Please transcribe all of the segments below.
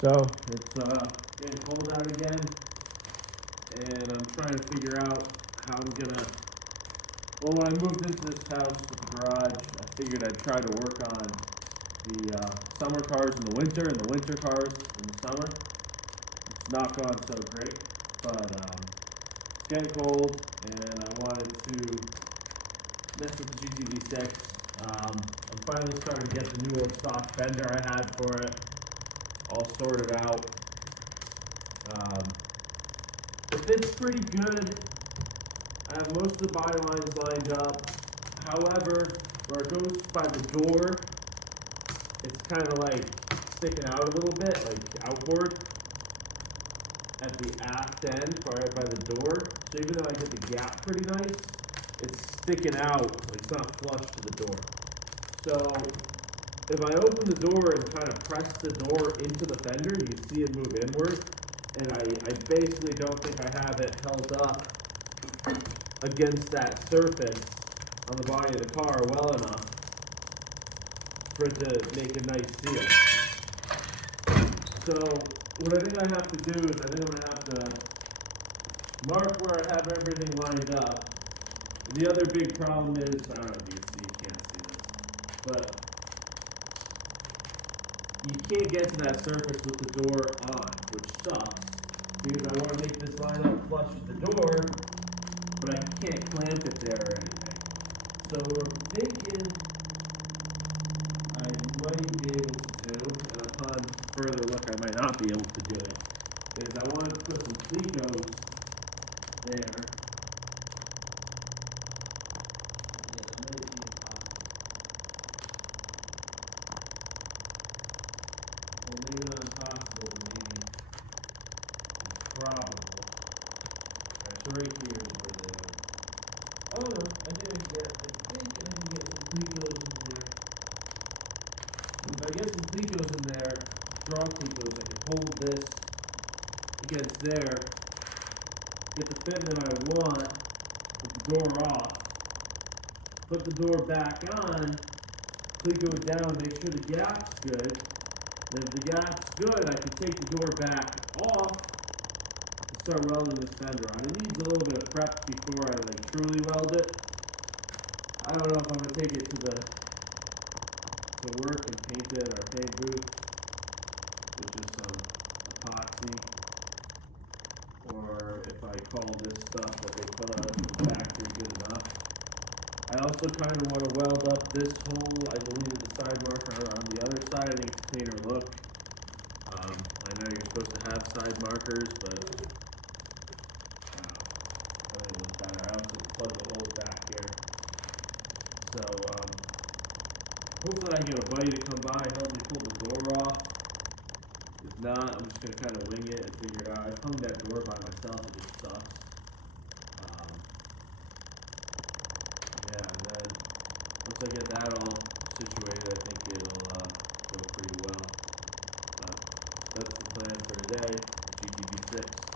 So it's getting cold out again, and I'm trying to figure out how I'm gonna. Well, when I moved into this house with the garage, I figured I'd try to work on the summer cars in the winter and the winter cars in the summer. It's not gone so great, but it's getting cold, and I wanted to mess with the GTV6. I'm finally starting to get the new old stock Fender I had for it all sorted out. It fits pretty good. I have most of the body lines lined up. However, where it goes by the door, it's kind of like sticking out a little bit, like outboard at the aft end, right by the door. So even though I get the gap pretty nice, it's sticking out, like it's not flush to the door. So if I open the door and kind of press the door into the fender, you can see it move inward. And I basically don't think I have it held up against that surface on the body of the car well enough for it to make a nice seal. So what I think I have to do is I think I'm going to have to mark where I have everything lined up. The other big problem is, I don't know if you can see, you can't see this, but you can't get to that surface with the door on, which sucks, because I want to make this line up flush with the door, but I can't clamp it there or anything. So what I'm thinking I might be able to do, and upon further look I might not be able to do it, is I want to put some plecos there. Well, maybe not impossible, maybe probable. Alright, so right here is where they are. Oh no, I think I can get some plecos in there. If I get some plecos in there, strong plecos, I can hold this against there, get the fitment I want, put the door off, put the door back on, pleco it down, make sure the gap's good. And if the gap's good, I can take the door back off and start welding this fender on. It needs a little bit of prep before I like truly weld it. I don't know if I'm gonna take it to work and paint it or paint booth with just some epoxy, or if I call this stuff that they put out of the factory good enough. I also kind of want to weld up this hole. I deleted the side marker on the other side. I think it's a cleaner look. I know you're supposed to have side markers, but I think it looks better. I also plug the holes back here. So hopefully I can get a buddy to come by, help me pull the door off. If not, I'm just going to kind of wing it and figure it out. I've hung that door by myself. It just sucks. Yeah, and then once I get that all situated, I think it'll go pretty well. But that's the plan for today, GTV6.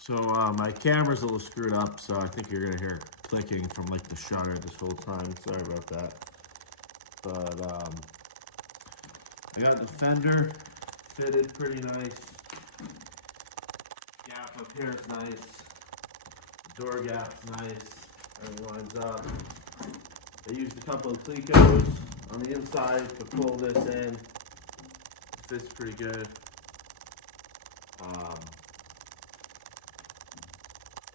So my camera's a little screwed up, so I think you're gonna hear clicking from like the shutter this whole time. Sorry about that. But I got the fender fitted pretty nice. Gap up here is nice. The door gap's nice. Everything lines up. I used a couple of plecos on the inside to pull this in. It fits pretty good.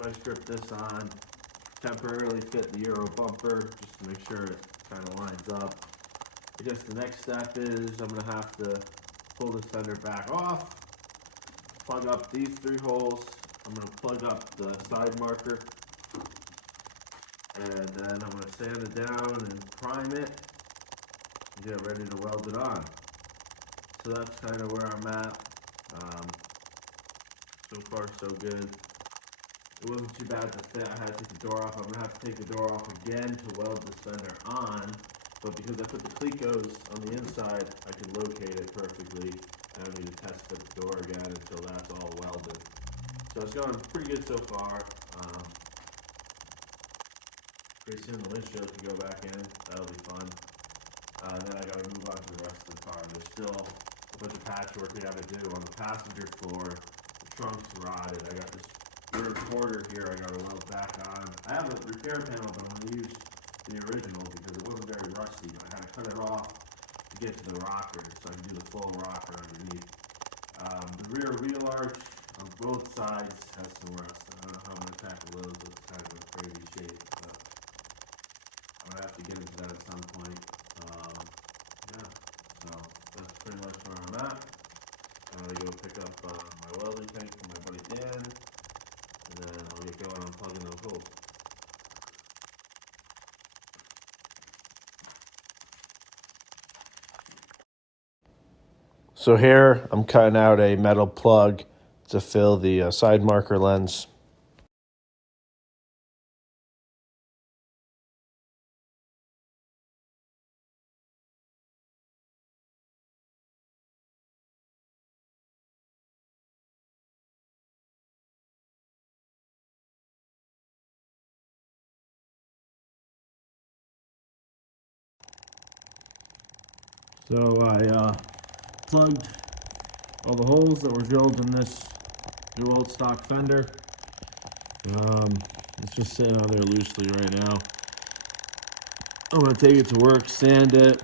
I stripped this on, temporarily fit the Euro bumper just to make sure it kind of lines up. I guess the next step is I'm going to have to pull this fender back off, plug up these 3 holes. I'm going to plug up the side marker And then I'm going to sand it down and prime it and get ready to weld it on. So that's kind of where I'm at. So far so good. It wasn't too bad to fit. I had to take the door off. I'm going to have to take the door off again to weld this fender on. But because I put the clecos on the inside, I can locate it perfectly. I don't need to test the door again until that's all welded. So it's going pretty good so far. Pretty soon the windshield can go back in. That'll be fun. Then I gotta move on to the rest of the car. There's still a bunch of patchwork we gotta do on the passenger floor. The trunk's rotted. I got this rear quarter here I gotta weld back on. I have a repair panel, but I'm gonna use the original because it wasn't very rusty. I had to cut it off to get to the rocker so I can do the full rocker underneath. The rear wheel arch on both sides has some rust. I don't know how I'm gonna tackle those. It's kind of a crazy shape, but I'm gonna have to get into that at some point. Yeah, so that's pretty much where I'm at. I'm gonna go pick up my welding tank from my buddy Dan, and then I'll get going on plugging those holes. So here I'm cutting out a metal plug to fill the side marker lens. So I plugged all the holes that were drilled in this new old stock Fender. It's just sitting on there loosely right now. I'm gonna take it to work, sand it,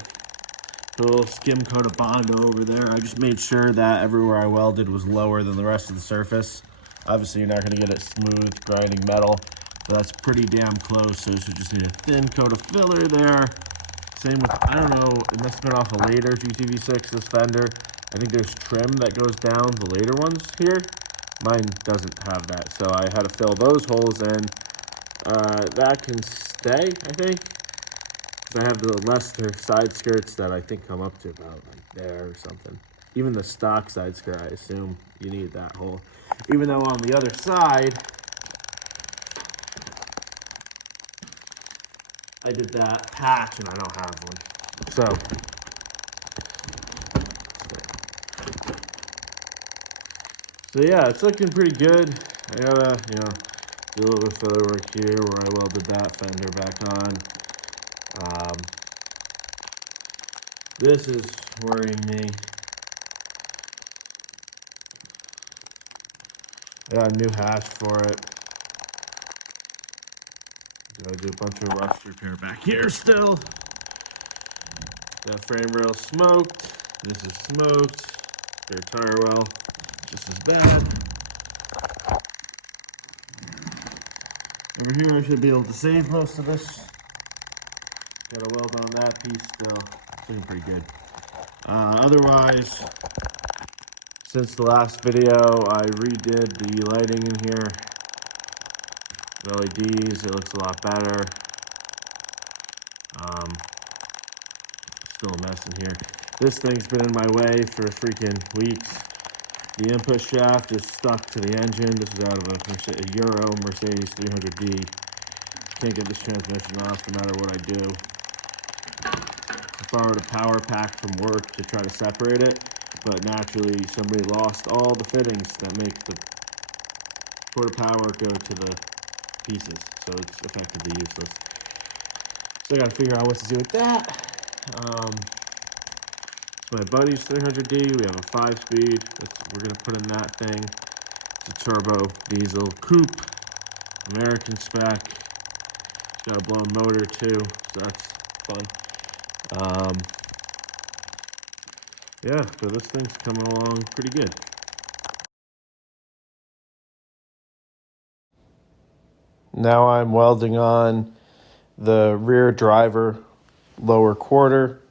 put a little skim coat of Bondo over there. I just made sure that everywhere I welded was lower than the rest of the surface. Obviously, you're not gonna get it smooth, grinding metal, but that's pretty damn close. So you just need a thin coat of filler there. Same with, I don't know, it must have been off a later GTV6, this Fender. I think there's trim that goes down the later ones here. Mine doesn't have that, so I had to fill those holes in. That can stay, I think, because I have the Lester side skirts that I think come up to about like there or something. Even the stock side skirt, I assume you need that hole. Even though on the other side, I did that patch and I don't have one. So yeah, it's looking pretty good. I gotta, do a little bit of filler work here where I welded that fender back on. This is worrying me. I got a new hatch for it. Gotta do a bunch of rust repair back here still. That frame rail smoked. This is smoked. Spare tire well, just as bad. Over here I should be able to save most of this. Got a weld on that piece still. It's looking pretty good. Otherwise, since the last video, I redid the lighting in here. The LEDs, it looks a lot better. Still a mess in here. This thing's been in my way for freaking weeks. The input shaft is stuck to the engine. This is out of a Euro Mercedes 300D. Can't get this transmission off no matter what I do. I borrowed a power pack from work to try to separate it, but naturally somebody lost all the fittings that make the quarter power go to the pieces, so it's effectively useless. So I gotta figure out what to do with that. It's my buddy's 300D. We have a 5-speed. We're gonna put in that thing. It's a turbo diesel coupe, American spec. It's got a blown motor too, so that's fun. Yeah, so this thing's coming along pretty good. Now I'm welding on the rear driver lower quarter.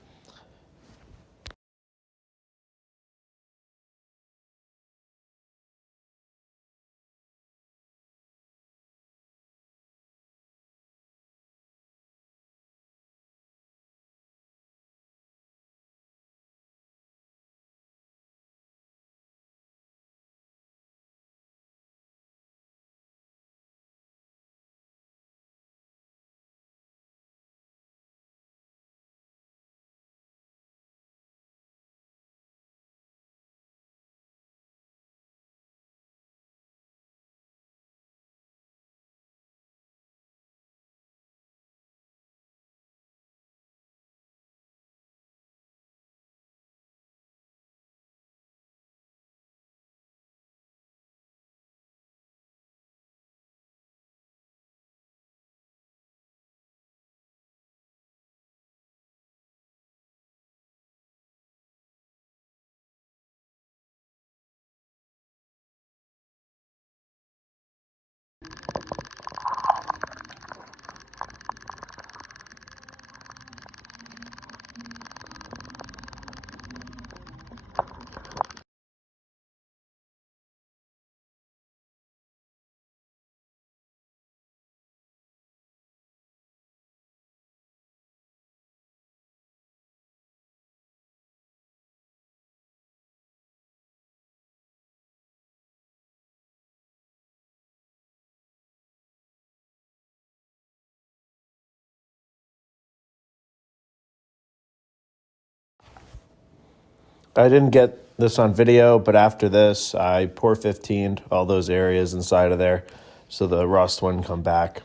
I didn't get this on video, but after this, I pour 15 all those areas inside of there so the rust wouldn't come back.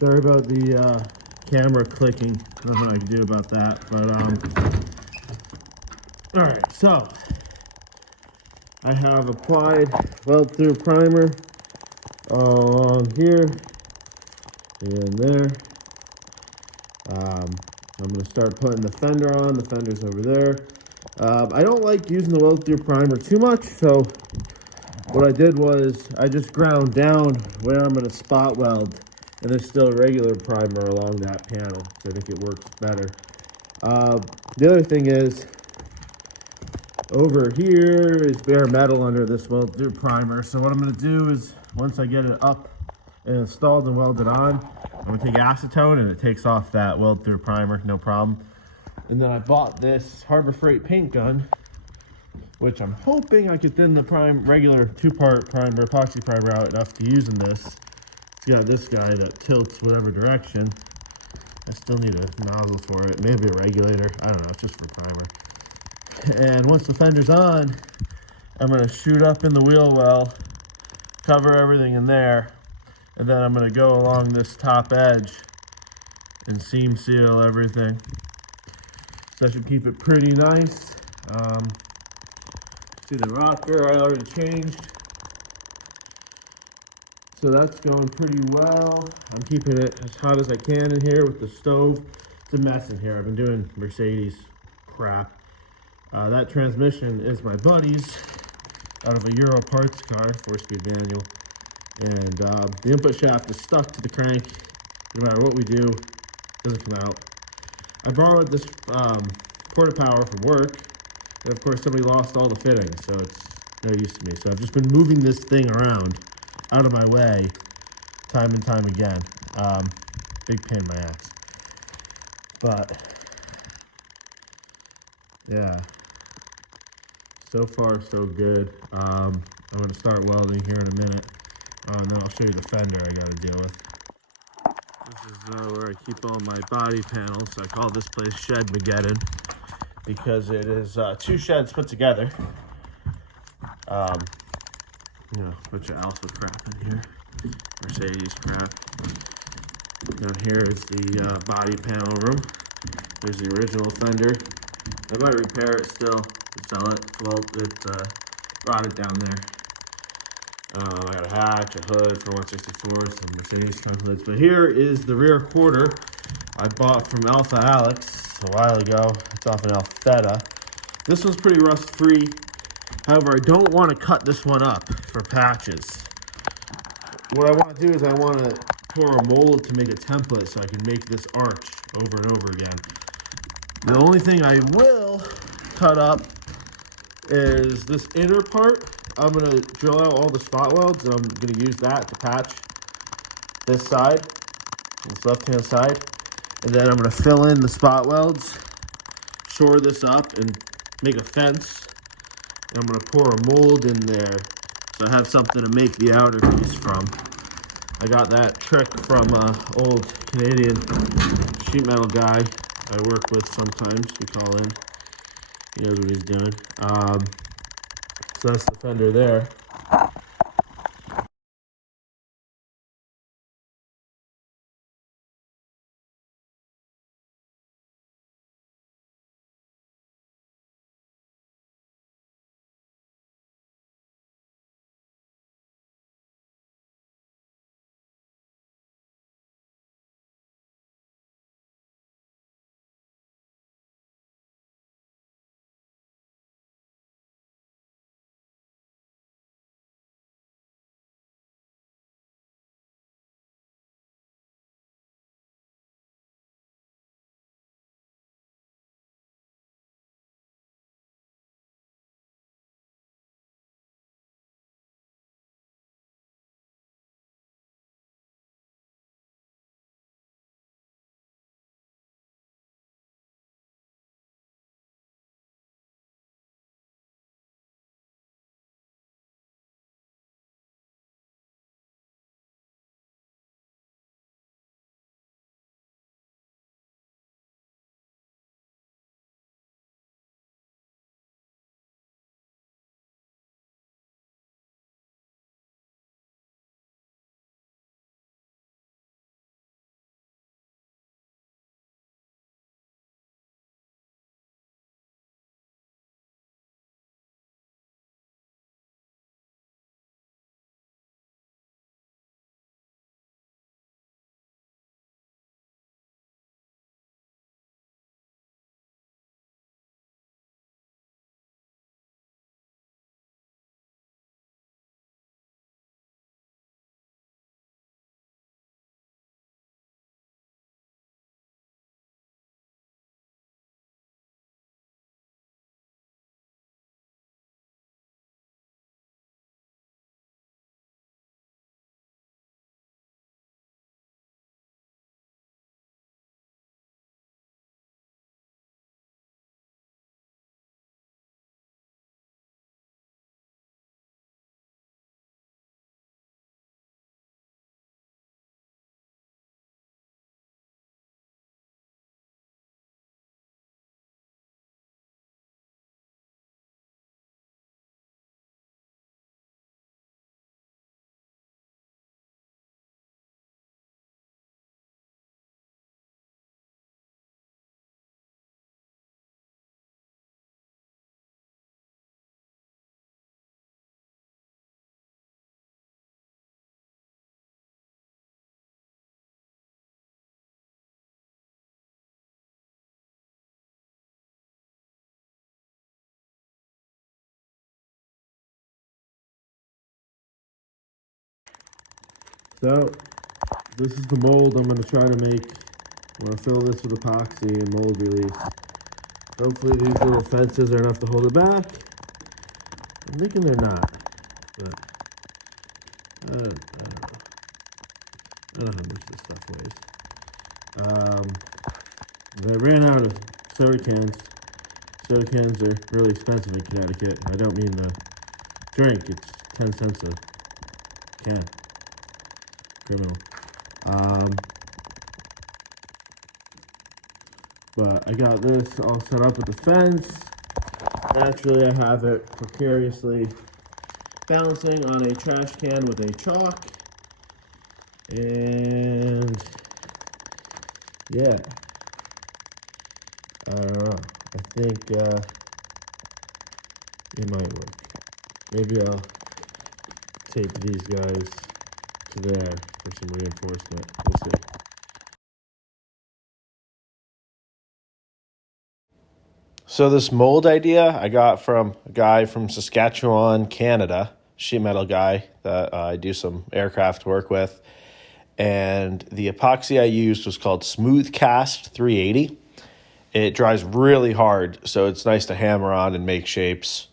Sorry about the camera clicking. I don't know what I can do about that, but all right. So I have applied weld through primer all along here and there. I'm going to start putting the fender on. The fender's over there. I don't like using the weld through primer too much, so what I did was I just ground down where I'm going to spot weld, and there's still regular primer along that panel, so I think it works better. The other thing is, over here is bare metal under this weld through primer, so what I'm going to do is, once I get it up and installed and welded on, I'm going to take acetone and it takes off that weld through primer, no problem. And then I bought this Harbor Freight paint gun, which I'm hoping I could thin the regular 2-part primer, epoxy primer out enough to use in this. It's got this guy that tilts whatever direction. I still need a nozzle for it, maybe a regulator, I don't know, it's just for primer. And once the fender's on, I'm going to shoot up in the wheel well, cover everything in there, and then I'm going to go along this top edge and seam seal everything. So that should keep it pretty nice. See the rocker I already changed. So that's going pretty well. I'm keeping it as hot as I can in here with the stove. It's a mess in here. I've been doing Mercedes crap. That transmission is my buddy's out of a Euro parts car, 4-speed manual. And the input shaft is stuck to the crank. No matter what we do, it doesn't come out. I borrowed this porta power from work, and of course somebody lost all the fittings, so it's no use to me. So I've just been moving this thing around out of my way time and time again. Big pain in my ass. But yeah, so far so good. I'm going to start welding here in a minute, and then I'll show you the fender I got to deal with. This is where I keep all my body panels. I call this place Shed Mageddon because it is 2 sheds put together. You know, a bunch of Alfa crap in here, Mercedes crap. Down here is the body panel room. There's the original Fender. I might repair it still and sell it. Well, it rotted down there. I got a hatch, a hood for 164, some Mercedes trunk hoods. But here is the rear quarter I bought from Alpha Alex a while ago. It's off an Alfetta. This one's pretty rust free. However, I don't want to cut this one up for patches. What I want to do is I want to pour a mold to make a template so I can make this arch over and over again. The only thing I will cut up is this inner part. I'm going to drill out all the spot welds, and I'm going to use that to patch this side, this left-hand side. And then I'm going to fill in the spot welds, shore this up, and make a fence. And I'm going to pour a mold in there so I have something to make the outer piece from. I got that trick from an old Canadian sheet metal guy I work with sometimes. We call in. He knows what he's doing. So that's the fender there. So this is the mold I'm going to try to make. I'm going to fill this with epoxy and mold release. Hopefully these little fences are enough to hold it back. I'm thinking they're not, but I don't know. I don't know how much this stuff weighs. I ran out of soda cans. Soda cans are really expensive in Connecticut. I don't mean the drink. It's 10 cents a can. Criminal. But I got this all set up with the fence. Naturally, I have it precariously balancing on a trash can with a chalk. And yeah, I don't know. I think it might work. Maybe I'll tape these guys to there for some reinforcement. We'll see. So this mold idea I got from a guy from Saskatchewan, Canada, sheet metal guy that I do some aircraft work with. And the epoxy I used was called Smooth Cast 380. It dries really hard, so it's nice to hammer on and make shapes.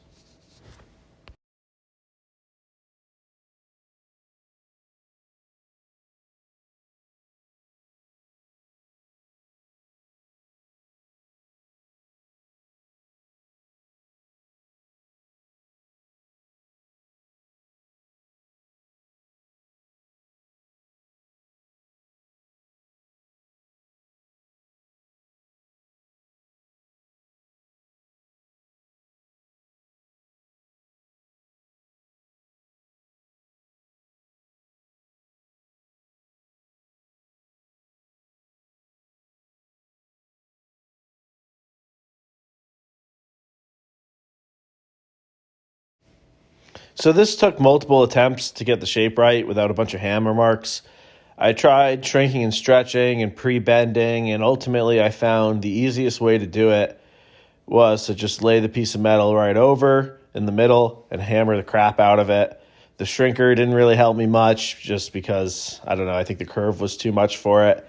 So this took multiple attempts to get the shape right without a bunch of hammer marks. I tried shrinking and stretching and pre-bending, and ultimately I found the easiest way to do it was to just lay the piece of metal right over in the middle and hammer the crap out of it. The shrinker didn't really help me much just because, I don't know, I think the curve was too much for it.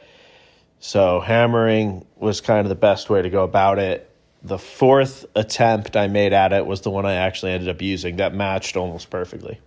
So hammering was kind of the best way to go about it. The fourth attempt I made at it was the one I actually ended up using that matched almost perfectly.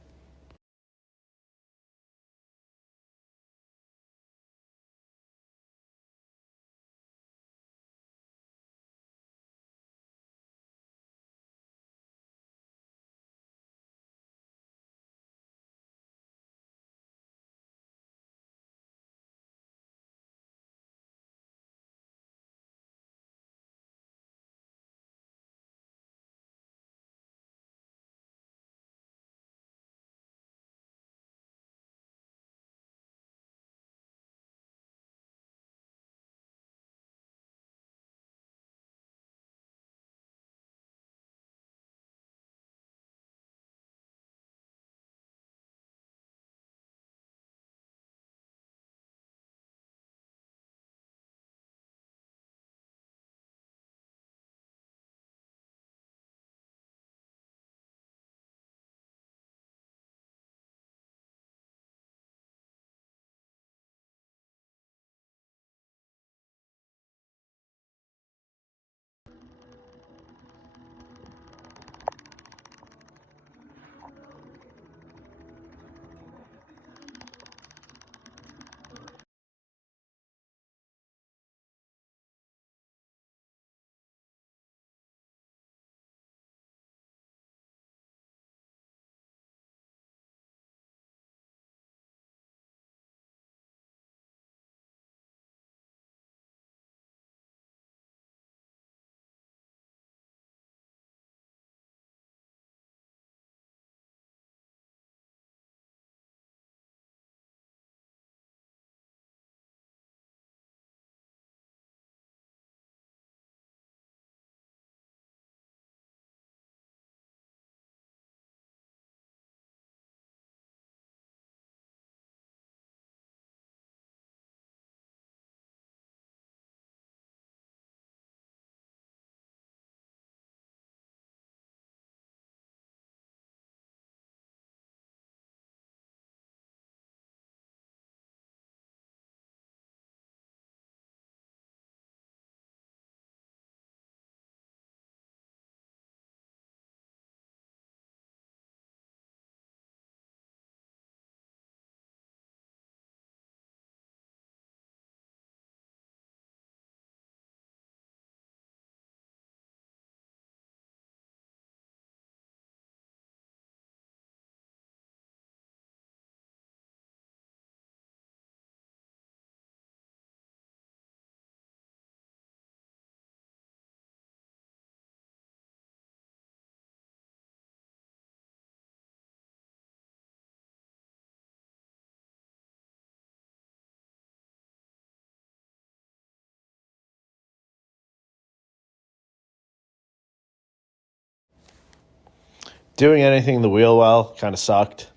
Doing anything in the wheel well kind of sucked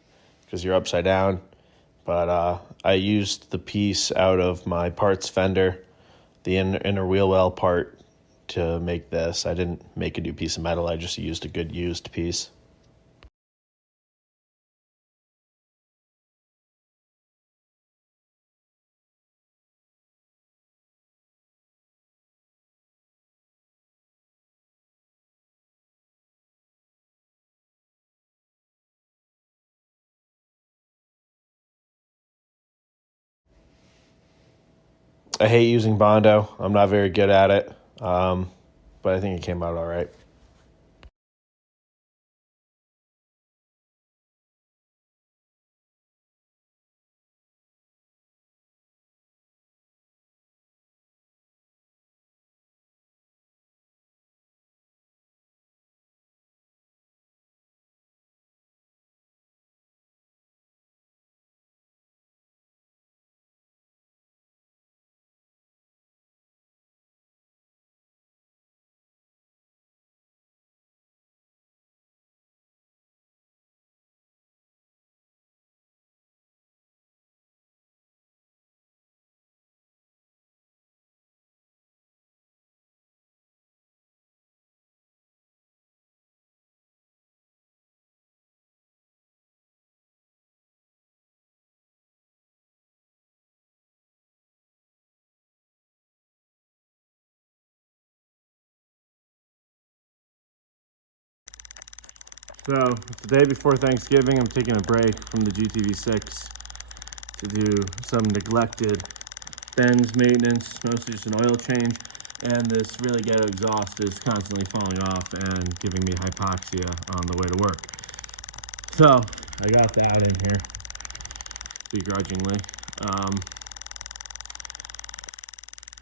because you're upside down. But I used the piece out of my parts Fender, the inner wheel well part, to make this. I didn't make a new piece of metal. I just used a good used piece. I hate using Bondo. I'm not very good at it, but I think it came out all right. So, it's the day before Thanksgiving. I'm taking a break from the GTV6 to do some neglected bends maintenance, mostly just an oil change. And this really ghetto exhaust is constantly falling off and giving me hypoxia on the way to work. So, I got that in here, begrudgingly.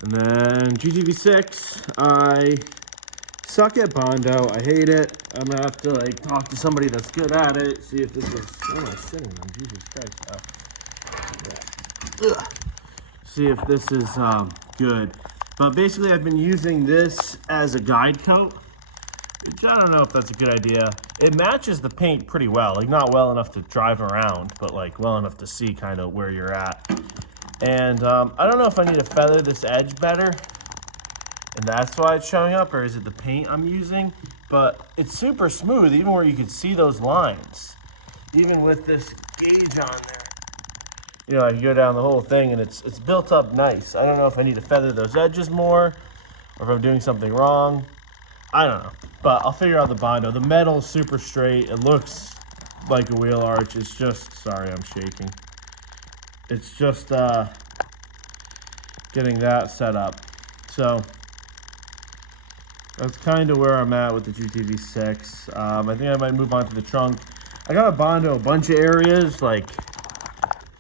And then GTV6, I suck at Bondo. I hate it. I'm gonna have to like talk to somebody that's good at it. See if this is. What am I sitting on? Jesus Christ! Oh. Ugh. See if this is good. But basically, I've been using this as a guide coat, which I don't know if that's a good idea. It matches the paint pretty well. Like not well enough to drive around, but like well enough to see kind of where you're at. And I don't know if I need to feather this edge better, and that's why it's showing up, or is it the paint I'm using? But it's super smooth, even where you can see those lines. Even with this gauge on there. You know, I can go down the whole thing and it's built up nice. I don't know if I need to feather those edges more, or if I'm doing something wrong. I don't know, but I'll figure out the Bondo. The metal is super straight. It looks like a wheel arch. It's just, sorry, I'm shaking. It's just getting that set up. So that's kind of where I'm at with the GTV6. I think I might move on to the trunk. I got a Bondo a bunch of areas, like,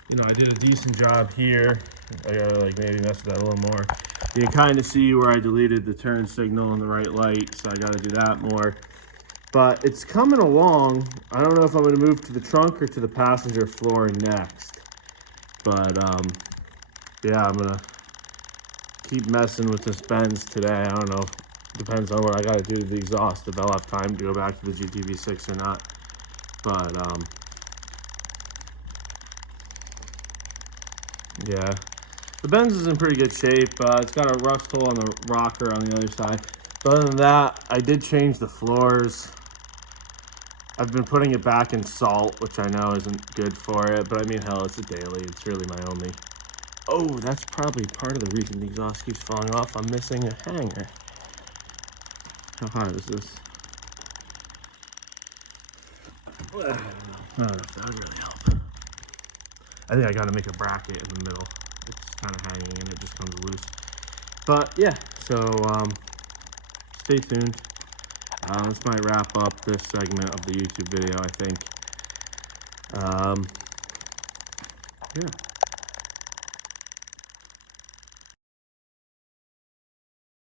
you know, I did a decent job here. I gotta like maybe mess with that a little more. You can kind of see where I deleted the turn signal in the right light, so I gotta do that more. But it's coming along. I don't know if I'm gonna move to the trunk or to the passenger flooring next. But yeah, I'm gonna keep messing with this Benz today. I don't know. Depends on what I gotta do to the exhaust, if I'll have time to go back to the GTV6 or not. But yeah, the Benz is in pretty good shape. It's got a rust hole on the rocker on the other side. But other than that, I did change the floors. I've been putting it back in salt, which I know isn't good for it, but I mean, hell, it's a daily. It's really my only. Oh, that's probably part of the reason the exhaust keeps falling off. I'm missing a hanger. How hot is this? I don't know if that would really help. I think I gotta make a bracket in the middle. It's kind of hanging and it just comes loose. But yeah, so stay tuned. This might wrap up this segment of the YouTube video, I think. Yeah.